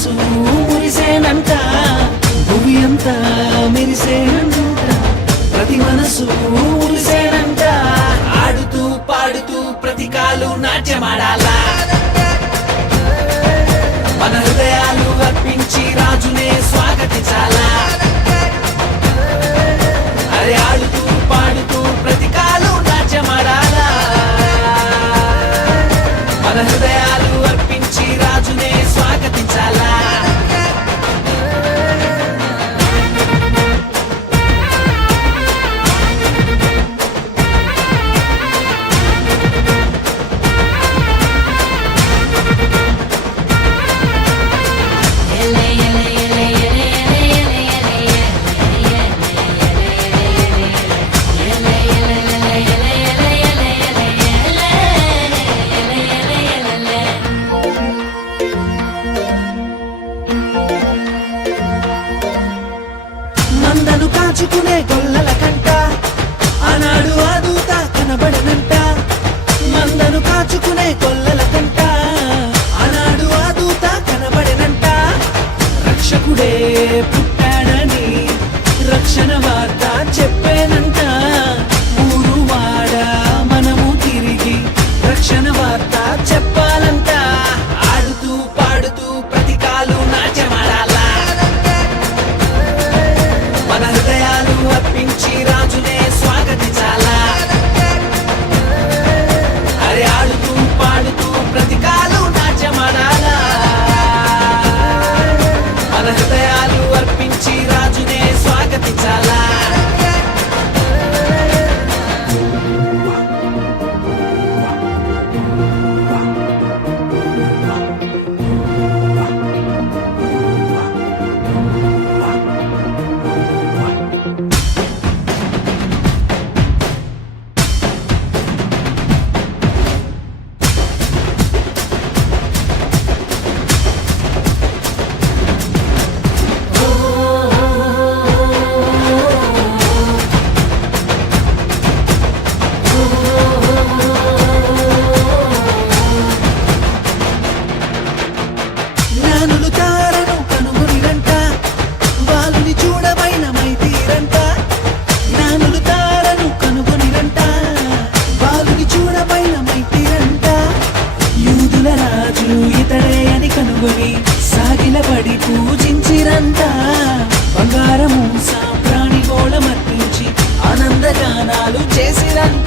మనసు మురిసేనంట, భూమి అంతా మెరిసేనంట, ప్రతి మనసు మురిసేనంట. ఆడుతూ పాడుతూ ప్రతి కాలు నాట్యమాడాలా, మన హృదయాలు అర్పించి రాజునే స్వాగతించాలా. అరే ఆడుతూ పాడుతూ ప్రతి కాలు నాట్యమాడాలా, మన హృదయాలు అర్పించి రాజునే స్వాగతించాలా. మందను కాచుకునే గొల్లల కంట ఆనాడు ఆ దూత కనబడనంట, మందను కాచుకునే గొల్లల కంట ఆనాడు ఆ దూత కనబడనంట. రక్షకుడే పుట్టాడని రక్షణ వార్త చెప్పేనంట, ఊరు వాడ మనము తిరిగి రక్షణ వార్త చెప్పాలంట. ఆడుతూ పాడుతూ ప్రతి కాలు నాట్యమాడాలా, మన హృదయాలు అర్పించి రాజునే స్వాగతించాలా. అరే ఆడుతూ పాడుతూ ప్రతి కాలు నాట్యమాడాలా, మన హృదయాలు అర్పించి రాజునే స్వాగతించాలా. జ్ఞానులు తారను కనుగొనిరంట, బాలుని చూడమైన మైతీరంట. జ్ఞానులు తారను కనుగొనిరంట, బాలుని చూడమైన మైతీరంట. యూదుల రాజు ఇతడే అని కనుగొని సాగిలపడి పూజించిరంట. బంగారము సాంబ్రాణి గోళమర్పించి ఆనందగానాలు చేసిరంట.